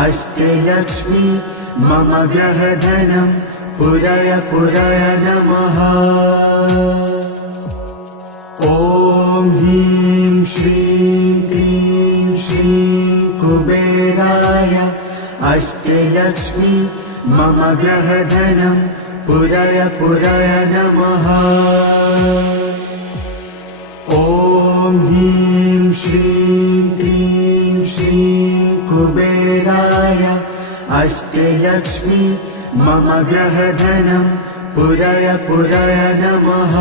अष्टलक्ष्मी मम ग्रहधनं पुरय पुरय नमः। ॐ ह्रीं श्रीं क्रीं श्रीं कुबेराय अष्टलक्ष्मी मम ग्रहधनं पुरय पुरय नमः। ॐ ह्रीं श्रीं क्रीं श्रीं कुबेराय अष्टलक्ष्मी मम ग्रहधनं पुरय पुरय नमः।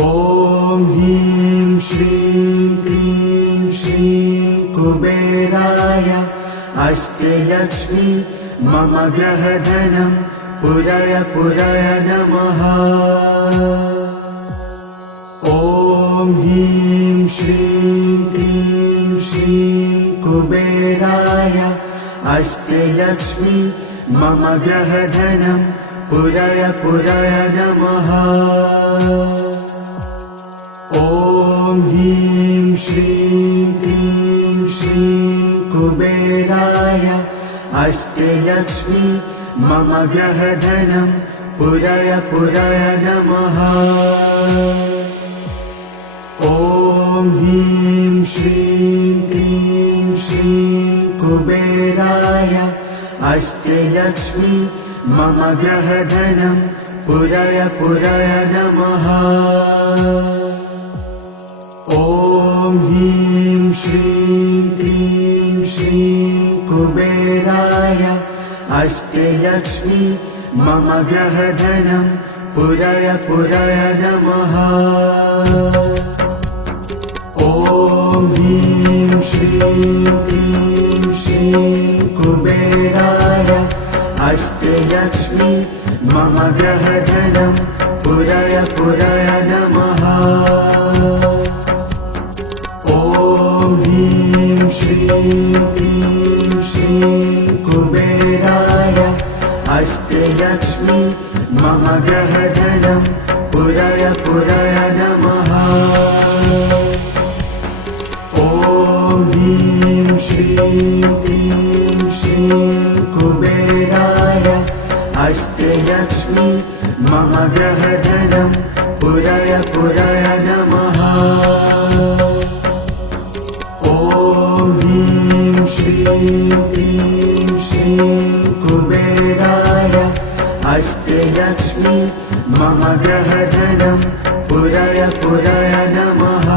ॐ ह्रीं श्रीं क्रीं श्रीं कुबेराय अष्टलक्ष्मी मम ग्रहधनं पुरय पुरय नमः। ॐ ह्रीं श्रीं क्रीं श्रीं कुबेराय अष्टलक्ष्मी मम ग्रहधनं पुरय पुरय नमः। ॐ ह्रीं श्रीं क्रीं श्रीं कुबेराय अष्टलक्ष्मी मम ग्रहधनं पुरय पुरय नमः। ॐ ह्रीं श्रीं क्रीं श्रीं कुबेराय अष्टलक्ष्मी मम ग्रहधनं पुरय पुरय नमः। ॐ ह्रीं श्रीं क्रीं श्रीं कुबेराय अष्टलक्ष्मी मम ग्रहधनं पुरय पुरय नमः। ॐ ह्रीं श्रीं क्रीं श्रीं कुबेराय अष्टलक्ष्मी मम ग्रहधनं पुरय पुरय नमः। ॐ ह्रीं श्रीं क्रीं श्रीं कुबेराय अष्टलक्ष्मी मम ग्रहधनं पुरय पुरय नमः। ॐ ह्रीं श्रीं क्रीं श्रीं कुबेराय अष्टलक्ष्मी मम ग्रहधनं पुरय पुरय नमः। ॐ ह्रीं श्रीं क्रीं श्रीं कुबेराय अष्टलक्ष्मी मम ग्रहधनं पुरय पुरय नमः।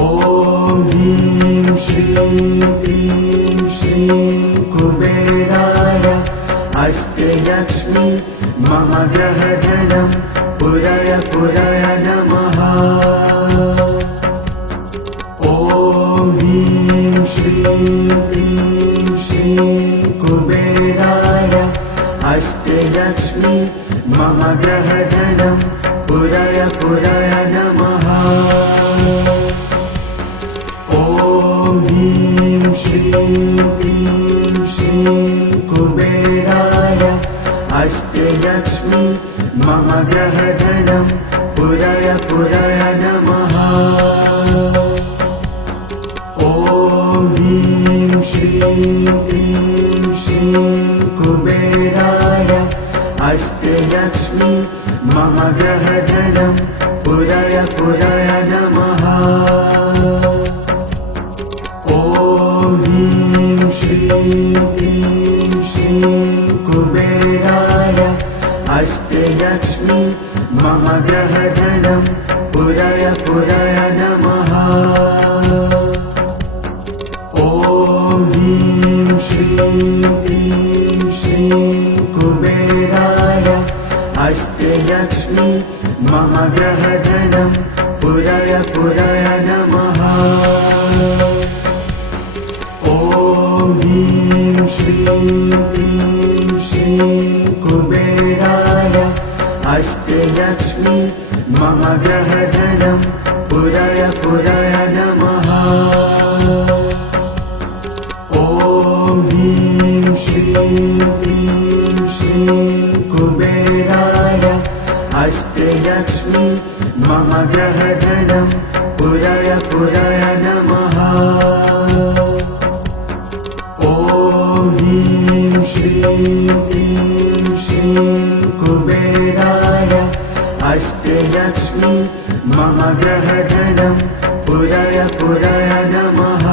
ॐ ह्रीं श्रीं क्रीं श्रीं कुबेराय अष्टलक्ष्मी मम ग्रहधनं पुरय पुरय नमः। ॐ ह्रीं श्रीं क्रीं श्रीं कुबेराय अष्टलक्ष्मी मम ग्रहधनं पुरय पुरय नमः। ॐ ह्रीं श्रीं क्रीं श्रीं कुबेराय अष्टलक्ष्मी मम ग्रहधनं पुरय पुरय नमः। ॐ ह्रीं श्रीं क्रीं श्रीं कुबेराय अष्टलक्ष्मी मम ग्रहधनं पुरय पुरय नमः। ॐ ह्रीं श्रीं क्रीं श्रीं कुबेराय अष्टलक्ष्मी मम ग्रहधनं पुरय पुरय नमः। ॐ ह्रीं श्रीं क्रीं श्रीं कुबेराय अष्टलक्ष्मी मम ग्रहधनं पुरय पुरय नमः। ॐ ह्रीं श्रीं क्रीं श्रीं कुबेराय अष्टलक्ष्मी मम ग्रहधनं पुरय पुरय नमः। ॐ श्रीं क्लीं श्रीं कुबेराय अष्टलक्ष्मी मम ग्रहधनं पुरय पुरय नमः। ॐ ह्रीं श्रीं क्लीं श्रीं कुबेराय अष्टलक्ष्मी मम ग्रहधनं पुरय पुरय नमः।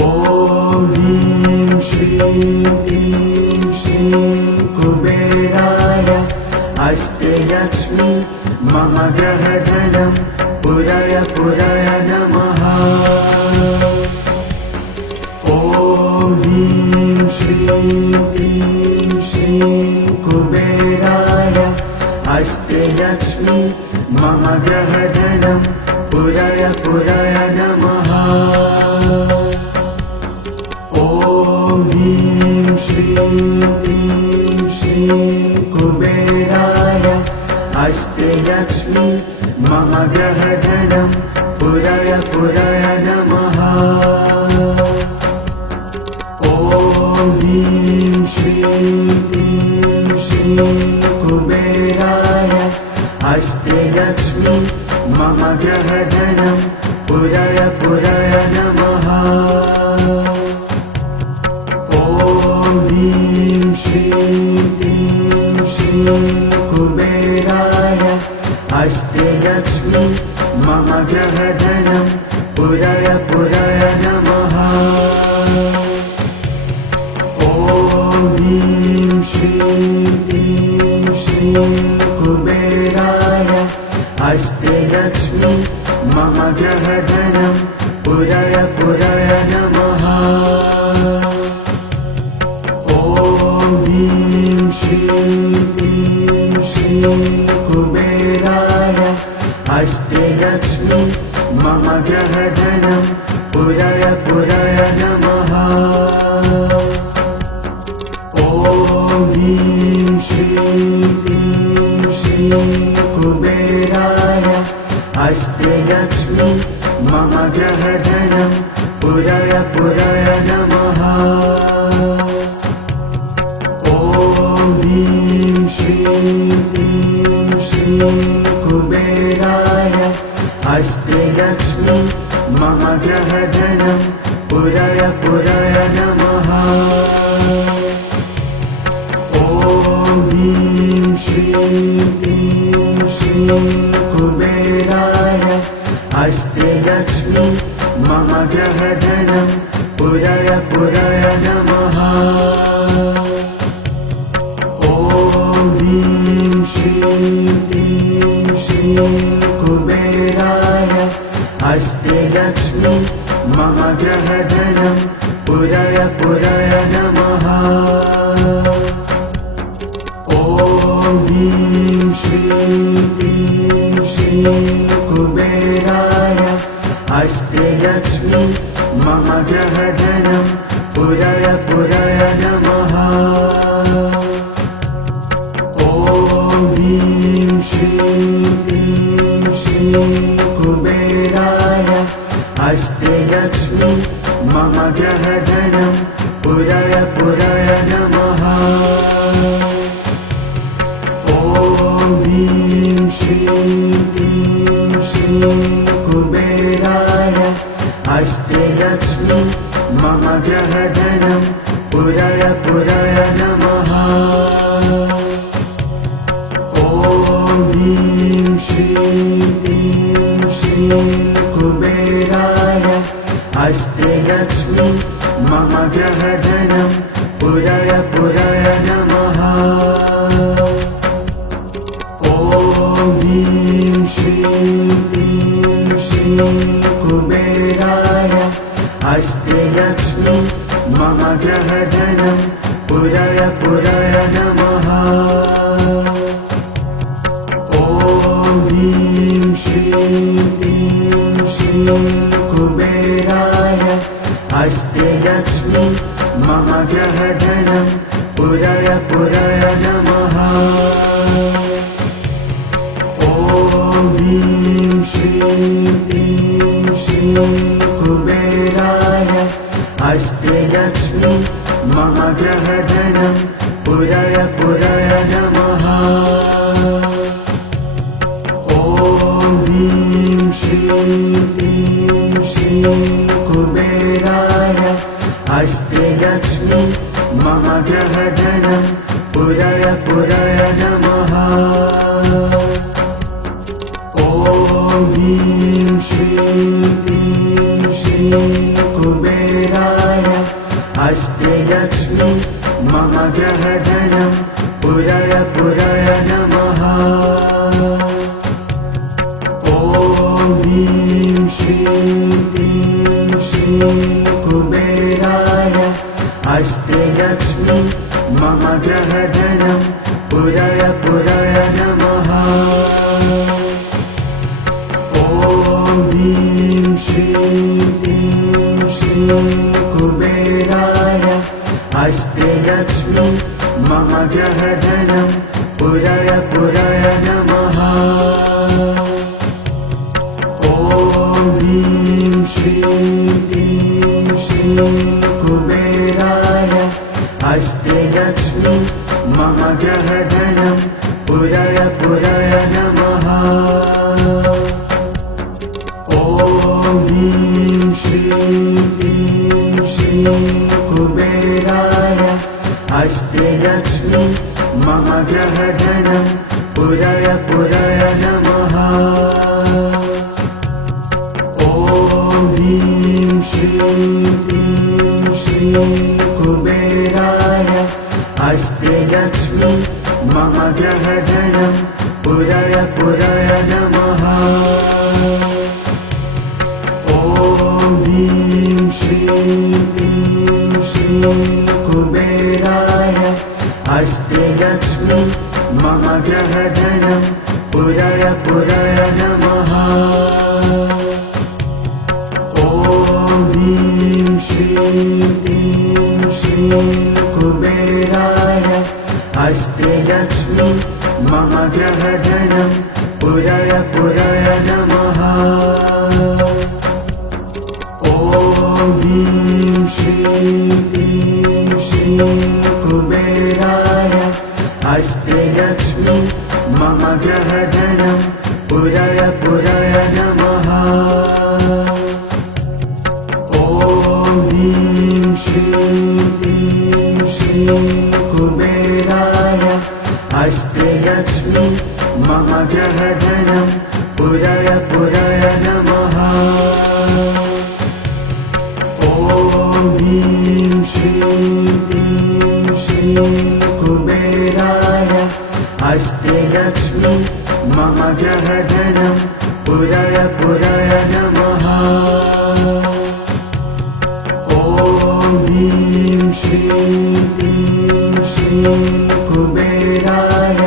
ॐ ह्रीं श्रीं क्लीं श्रीं कुबेराय अष्टलक्ष्मी मम ग्रहधनं पुरय पुरय नमः। ॐ ह्रीं श्रीं क्लीं श्रीं कुबेराय अष्टलक्ष्मी मम ग्रहधनं पुरय पुरय नमः। ॐ ह्रीं श्रीं क्लीं श्रीं कुबेराय अष्टलक्ष्मी मम ग्रहधनं पुरय पुरय नमः। ॐ ह्रीं श्रीं क्लीं श्रीं कुबेराय अष्टलक्ष्मी मम ग्रहधनं पुरय पुरय नमः। ॐ ह्रीं श्रीं क्लीं श्रीं कुबेराय अष्टलक्ष्मी मम ग्रहधनं पुरय पुरय नमः। ॐ ह्रीं श्रीं क्लीं श्रीं कुबेराय अष्टलक्ष्मी मम ग्रहधनं पुरय पुरय नमः। ॐ ह्रीं श्रीं क्लीं श्रीं कुबेराय अष्टलक्ष्मी मम ग्रहधनं पुरय पुरय नमः। ॐ ह्रीं श्रीं क्लीं श्रीं कुबेराय अष्टलक्ष्मी मम ग्रहधनं पुरय पुरय नमः। ॐ ह्रीं श्रीं क्लीं श्रीं कुबेराय अष्टलक्ष्मी मम ग्रहधनं पुरय पुरय नमः। ॐ ह्रीं श्रीं क्लीं श्रीं कुबेराय अष्टलक्ष्मी मम ग्रहधनं पुरय पुरय नमः। ॐ ह्रीं श्रीं क्लीं श्रीं कुबेराय अष्टलक्ष्मी मम ग्रहधनं पुरय पुरय नमः। ॐ ह्रीं श्रीं क्लीं श्रीं कुबेराय अष्टलक्ष्मी मम ग्रहधनं पुरय पुरय नमः। ॐ ह्रीं श्रीं क्लीं श्रीं कुबेराय अष्टलक्ष्मी मम ग्रहधनं पुरय पुरय नमः। ॐ ह्रीं श्रीं क्लीं श्रीं कुबेराय अष्टलक्ष्मी मम ग्रहधनं पुरय पुरय नमः। ॐ ह्रीं श्रीं क्लीं श्रीं कुबेराय अष्टलक्ष्मी मम ग्रहधनं पुरय पुरय नमः। ॐ ह्रीं श्रीं क्लीं श्रीं कुबेराय अष्टलक्ष्मी मम ग्रहधनं पुरय पुरय नमः। ॐ ह्रीं श्रीं क्लीं श्रीं कुबेराय अष्टलक्ष्मी मम ग्रहधनं पुरय पुरय नमः। ॐ ह्रीं श्रीं क्लीं श्रीं कुबेराय अष्टलक्ष्मी मम ग्रहधनं पुरय पुरय नमः। ॐ ह्रीं श्रीं क्लीं श्रीं कुबेराय अष्टलक्ष्मी मम ग्रहधनं पुरय पुरय नमः। ॐ ह्रीं श्रीं क्लीं श्रीं कुबेराय अष्टलक्ष्मी मम ग्रहधनं पुरय पुरय नमः। ॐ ह्रीं श्रीं क्लीं श्रीं कुबेराय अष्टलक्ष्मी मम ग्रहधनं पुरय पुरय नमः। ॐ ह्रीं श्रीं क्लीं श्रीं कुबेराय अष्टलक्ष्मी मम ग्रहधनं पुरय पुरय नमः। ॐ ह्रीं श्रीं क्लीं श्रीं कुबेराय अष्टलक्ष्मी मम ग्रहधनं पुरय पुरय नमः। ॐ ह्रीं श्रीं क्लीं श्रीं कुबेराय अष्टलक्ष्मी मम ग्रहधनं पुरय पुरय नमः। ॐ ह्रीं श्रीं क्लीं श्रीं कुबेराय अष्टलक्ष्मी मम ग्रहधनं पुरय पुरय नमः। ॐ ह्रीं श्रीं क्लीं श्रीं कुबेराय अष्टलक्ष्मी मम ग्रहधनं पुरय पुरय नमः। ॐ ह्रीं श्रीं क्लीं श्रीं कुबेराय अष्टलक्ष्मी मम ग्रहधनं पुरय पुरय नमः। ॐ ह्रीं श्रीं क्लीं श्रीं कुबेराय अष्टलक्ष्मी मम ग्रहधनं पुरय पुरय नमः। ॐ ह्रीं श्रीं क्लीं श्रीं कुबेराय अष्टलक्ष्मी मम ग्रहधनं पुरय पुरय नमः। ॐ ह्रीं श्रीं क्लीं श्रीं कुबेराय अष्टलक्ष्मी मम ग्रहधनं पुरय पुरय नमः। ॐ ह्रीं श्रीं क्लीं श्रीं कुबेराय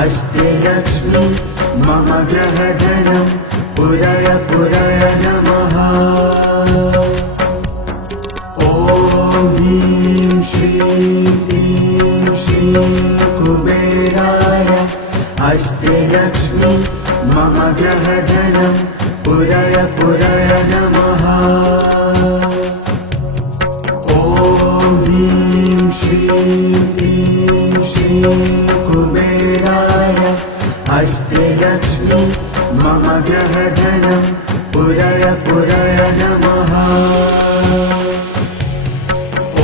अष्टलक्ष्मी मम ग्रहधनं पुरय पुरय नमः। ॐ ह्रीं श्रीं क्लीं श्रीं कुबेराय अष्टलक्ष्मी मम ग्रहधनं पुरय पुरय नमः। ॐ ह्रीं श्रीं क्लीं श्रीं कुबेराय अष्टलक्ष्मी मम ग्रहधनं पुरय पुरय नमः।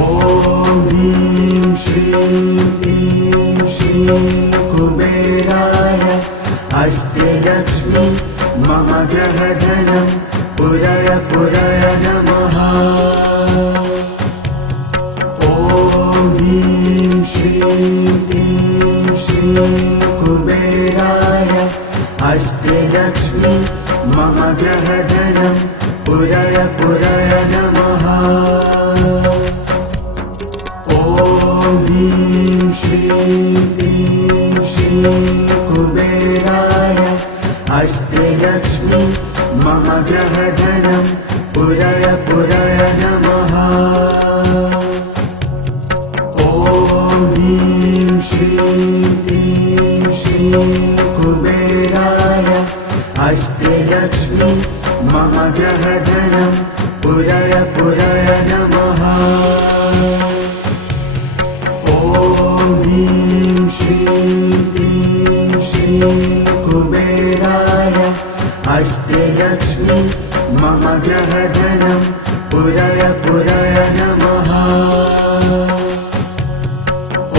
ॐ ह्रीं श्रीं क्लीं श्रीं कुबेराय अष्टलक्ष्मी मम ग्रहधनं पुरय पुरय नमः। ॐ ह्रीं श्रीं क्लीं श्रीं कुबेराय अष्टलक्ष्मी मम ग्रहधनं पुरय पुरय नमः। ॐ ह्रीं श्रीं क्लीं श्रीं कुबेराय अष्टलक्ष्मी मम ग्रहधनं पुरय पुरय नमः। ॐ ह्रीं श्रीं क्लीं श्रीं कुबेराय अष्टलक्ष्मी मम ग्रहधनं पुरय पुरय नमः। श्रीं कुबेराय अष्टलक्ष्मी मम ग्रहधनं पुरय पुरय नमः।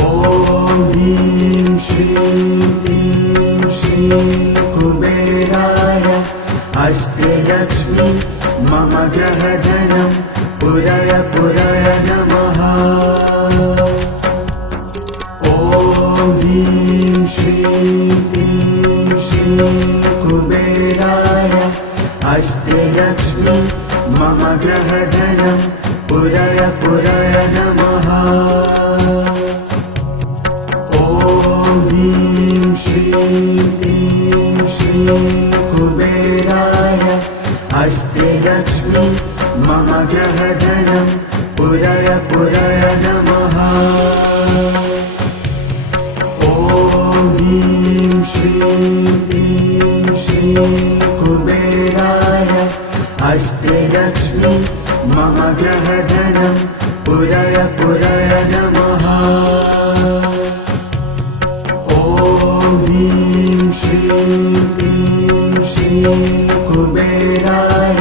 ॐ ह्रीं श्रीं क्लीं श्रीं कुबेराय अष्टलक्ष्मी मम ग्रहधनं पुरय पुरय नमः। ॐ ह्रीं श्रीं क्लीं श्रीं कुबेराय अष्टलक्ष्मी मम ग्रहधनं पुरय पुरय नमः। ॐ ह्रीं श्रीं क्लीं श्रीं कुबेराय अष्टलक्ष्मी मम ग्रहधनं पुरय पुरय नमः। ॐ ह्रीं श्रीं क्लीं श्रीं कुबेराय अष्टलक्ष्मी मम ग्रहधनं पुरय पुरय नमः। ॐ ह्रीं श्रीं क्लीं श्रीं कुबेराय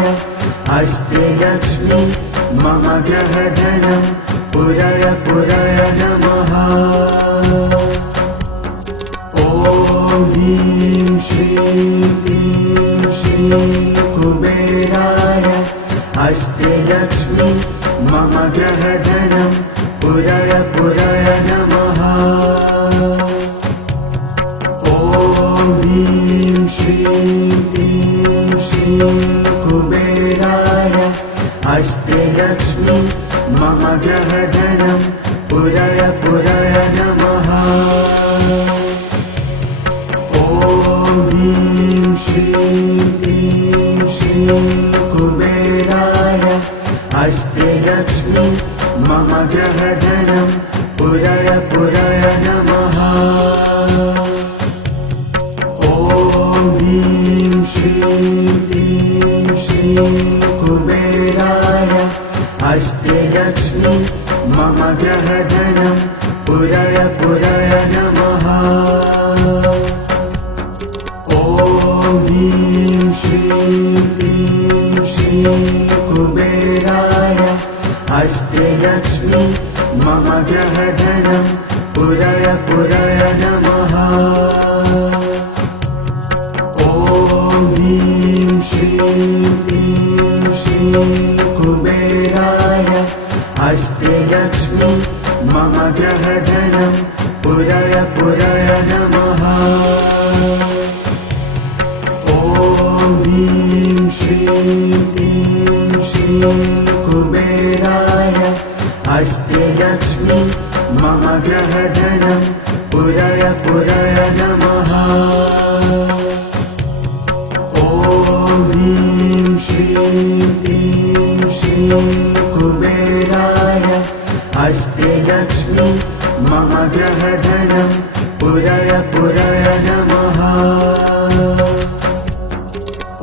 अष्टलक्ष्मी मम ग्रहधनं पुरय पुरय नमः। ॐ ह्रीं श्रीं क्लीं श्रीं कुबेराय अष्टलक्ष्मी मम ग्रहधनं पुरय पुरय नमः। ॐ ह्रीं श्रीं क्लीं श्रीं कुबेराय अष्टलक्ष्मी मम ग्रहधनं पुरय पुरय नमः। ॐ ह्रीं श्रीं क्लीं श्रीं कुबेराय अष्टलक्ष्मी मम ग्रहधनं पुरय पुरय नमः। ॐ ह्रीं श्रीं क्लीं श्रीं कुबेराय अष्टलक्ष्मी मम ग्रहधनं पुरय पुरय नमः। ॐ ह्रीं श्रीं क्लीं श्रीं कुबेराय अष्टलक्ष्मी मम ग्रहधनं पुरय पुरय नमः। ॐ ह्रीं श्रीं क्लीं श्रीं कुबेराय अष्टलक्ष्मी मम ग्रहधनं पुरय पुरय नमः। ॐ ह्रीं श्रीं क्लीं श्रीं कुबेराय अष्टलक्ष्मी मम ग्रहधनं पुरय पुरय नमः। ॐ ह्रीं श्रीं क्लीं श्रीं कुबेराय अष्टलक्ष्मी मम ग्रहधनं पुरय पुरय नमः।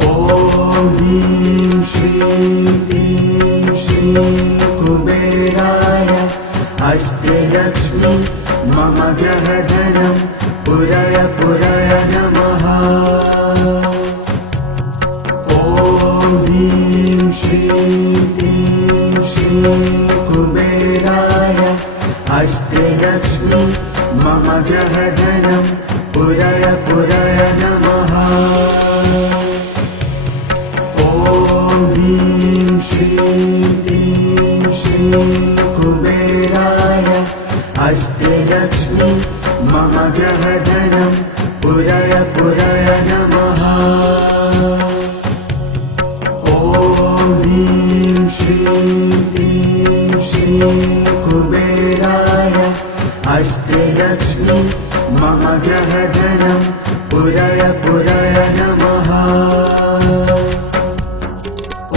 ॐ ह्रीं श्रीं क्लीं श्रीं कुबेराय अष्टलक्ष्मी मम ग्रहधनं पुरय पुरय नमः। ॐ ह्रीं श्रीं क्लीं श्रीं कुबेराय अष्टलक्ष्मी मम ग्रहधनं पुरय पुरय नमः। ॐ ह्रीं श्रीं क्लीं श्रीं कुबेराय अष्टलक्ष्मी मम ग्रहधनं पुरय पुरय नमः। ॐ ह्रीं श्रीं क्लीं श्रीं कुबेराय अष्टलक्ष्मी मम ग्रहधनं पुरय पुरय नमः।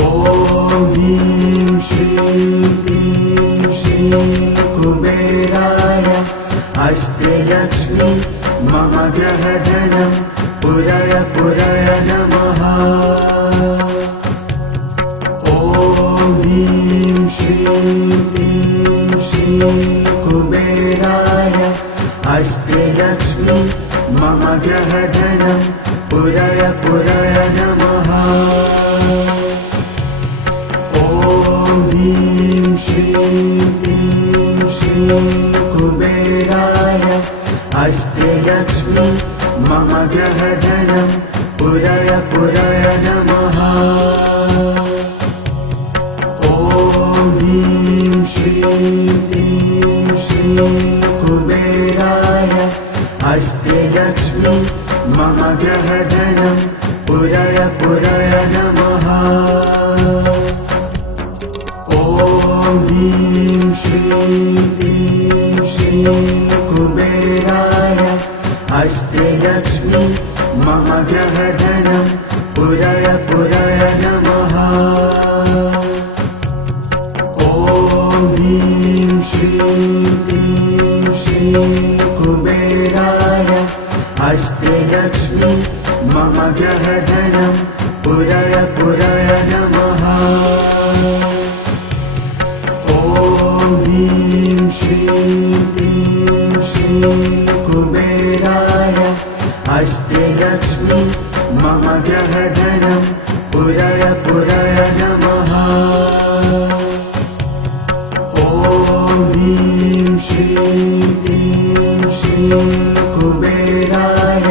ॐ ह्रीं श्रीं क्लीं श्रीं कुबेराय अष्टलक्ष्मी मम ग्रहधनं पुरय पुरय नमः। ॐ ह्रीं श्रीं क्लीं श्रीं कुबेराय अष्टलक्ष्मी मम ग्रहधनं पुरय पुरय नमः। ॐ ह्रीं श्रीं क्लीं श्रीं कुबेराय अष्टलक्ष्मी मम ग्रहधनं पुरय पुरय नमः। ॐ ह्रीं श्रीं क्लीं श्रीं कुबेराय अष्टलक्ष्मी मम ग्रहधनं पुरय पुरय नमः। ॐ ह्रीं श्रीं क्लीं श्रीं कुबेराय अष्टलक्ष्मी मम ग्रहधनं पुरय पुरय नमः। ॐ ह्रीं श्रीं क्लीं श्रीं कुबेराय अष्टलक्ष्मी मम ग्रहधनं पुरय पुरय नमः। ॐ ह्रीं श्रीं क्लीं श्रीं कुबेराय अष्टलक्ष्मी मम ग्रहधनं पुरय पुरय नमः। ॐ ह्रीं श्रीं क्लीं श्रीं कुबेराय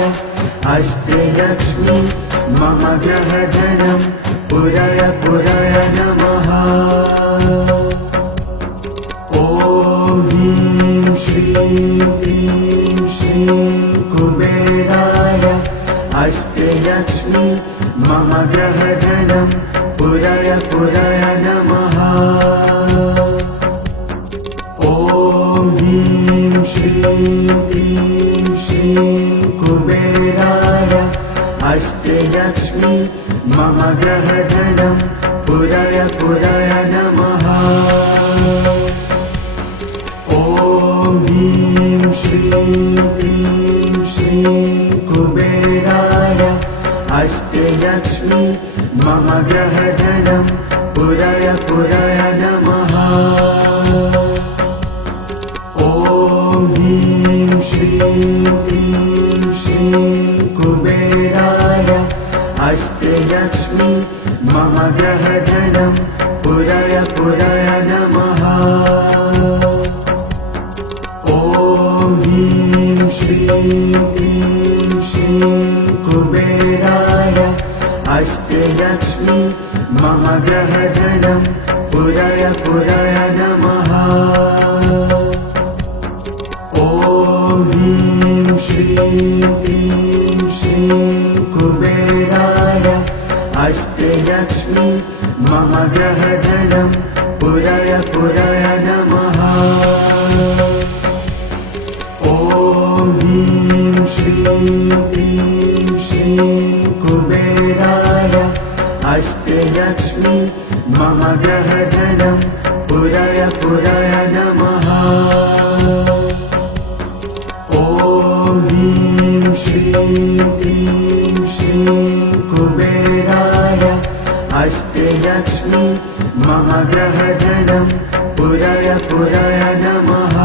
अष्टलक्ष्मी मम ग्रहधनं पुरय पुरय नमः। ॐ ह्रीं श्रीं क्लीं श्रीं कुबेराय अष्टलक्ष्मी मम ग्रहधनं पुरय पुरय नमः। ॐ ह्रीं श्रीं क्लीं श्रीं कुबेराय अष्टलक्ष्मी मम ग्रहधनं पुरय पुरय नमः। ॐ ह्रीं श्रीं क्लीं श्रीं कुबेराय अष्टलक्ष्मी मम ग्रहधनं पुरय पुरय नमः। ॐ ह्रीं श्रीं क्लीं श्रीं कुबेराय अष्टलक्ष्मी मम ग्रहधनं पुरय पुरय नमः। ॐ ह्रीं श्रीं क्लीं श्रीं कुबेराय अष्टलक्ष्मी मम ग्रहधनं पुरय पुरय नमः। ॐ ह्रीं श्रीं क्लीं श्रीं कुबेराय अष्टलक्ष्मी मम ग्रहधनं पुरय पुरय नमः। ॐ ह्रीं श्रीं क्लीं श्रीं कुबेराय अष्टलक्ष्मी मम ग्रहधनं पुरय पुरय नमः। ॐ ह्रीं श्रीं क्लीं श्रीं कुबेराय अष्टलक्ष्मी मम ग्रहधनं पुरय पुरय नमः।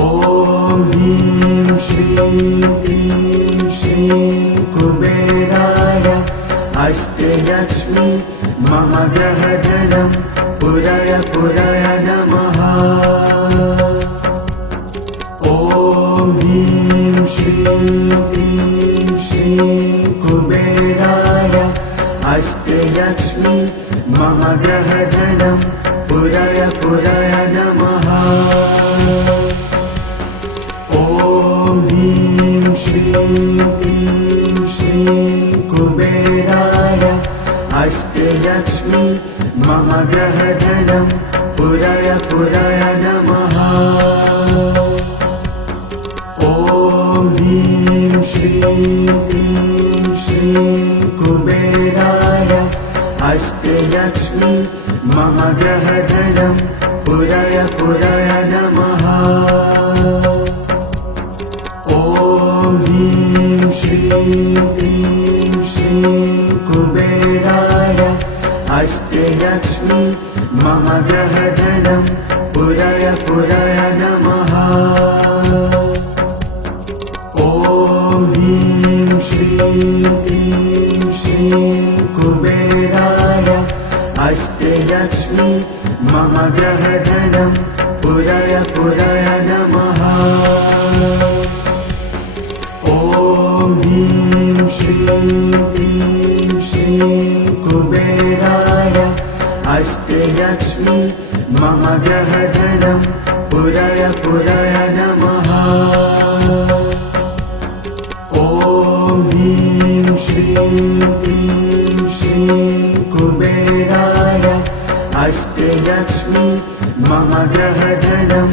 ॐ ह्रीं श्रीं क्लीं श्रीं कुबेराय अष्टलक्ष्मी मम ग्रहधनं पुरय पुरय नमः। ॐ ह्रीं श्रीं क्लीं श्रीं कुबेराय अष्टलक्ष्मी मम ग्रहधनं पुरय पुरय नमः। ॐ ह्रीं श्रीं क्लीं श्रीं कुबेराय अष्टलक्ष्मी मम ग्रहधनं पुरय पुरय नमः। ॐ ह्रीं श्रीं क्लीं श्रीं कुबेराय अष्टलक्ष्मी मम ग्रहधनं पुरय पुरय नमः। ॐ ह्रीं श्रीं क्लीं श्रीं कुबेराय अष्टलक्ष्मी मम ग्रहधनं पुरय पुरय नमः। श्रीं क्लीं श्रीं कुबेराय अष्टलक्ष्मी मम ग्रहधनं पुरय पुरय नमः। ॐ ह्रीं श्रीं क्लीं श्रीं कुबेराय अष्टलक्ष्मी मम ग्रहधनं पुरय पुरय नमः। ॐ ह्रीं श्रीं क्लीं श्रीं कुबेराय अष्टलक्ष्मी मम ग्रहधनं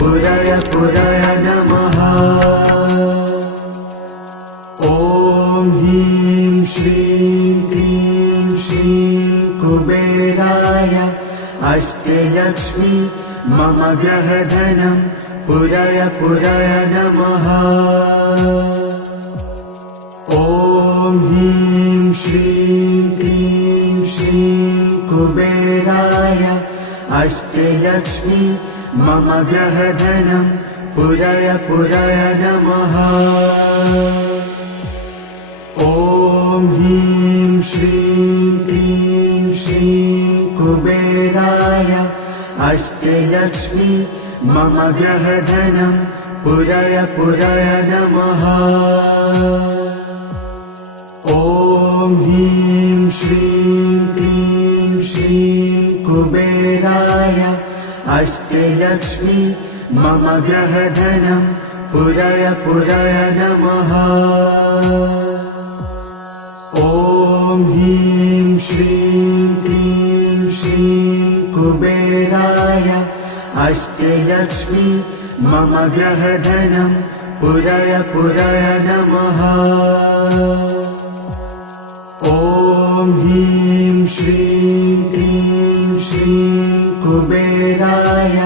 पुरय पुरय नमः। ॐ ह्रीं श्रीं क्लीं श्रीं कुबेराय अष्टलक्ष्मी मम ग्रहधनं पुरय पुरय नमः। ॐ ह्रीं श्रीं क्लीं श्रीं कुबेराय अष्टलक्ष्मी मम ग्रहधनं पुरय पुरय नमः। ॐ ह्रीं श्रीं क्लीं श्रीं कुबेराय अष्टलक्ष्मी मम ग्रहधनं पुरय पुरय नमः। ॐ ह्रीं श्रीं क्लीं श्रीं कुबेराय अष्टलक्ष्मी मम ग्रहधनं पुरय पुरय नमः। ॐ ह्रीं श्रीं क्लीं श्रीं कुबेराय अष्टलक्ष्मी मम ग्रहधनं पुरय पुरय नमः। ॐ ह्रीं श्रीं क्लीं श्रीं कुबेराय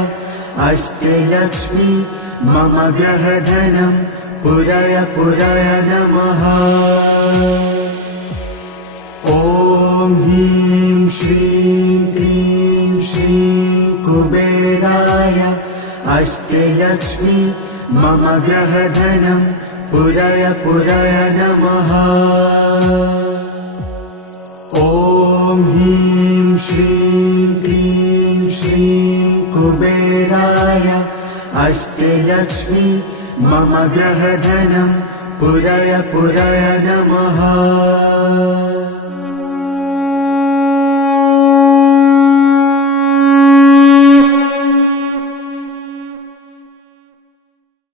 अष्टलक्ष्मी मम ग्रहधनं पुरय पुरय नमः। ॐ ह्रीं श्रीं क्लीं श्रीं कुबेराय अष्टलक्ष्मी मम ग्रहधनं पुरय पुरय नमः। ॐ ह्रीं श्रीं क्लीं श्रीं कुबेराय अष्टलक्ष्मी मम ग्रहधनं पुरय पुरय नमः।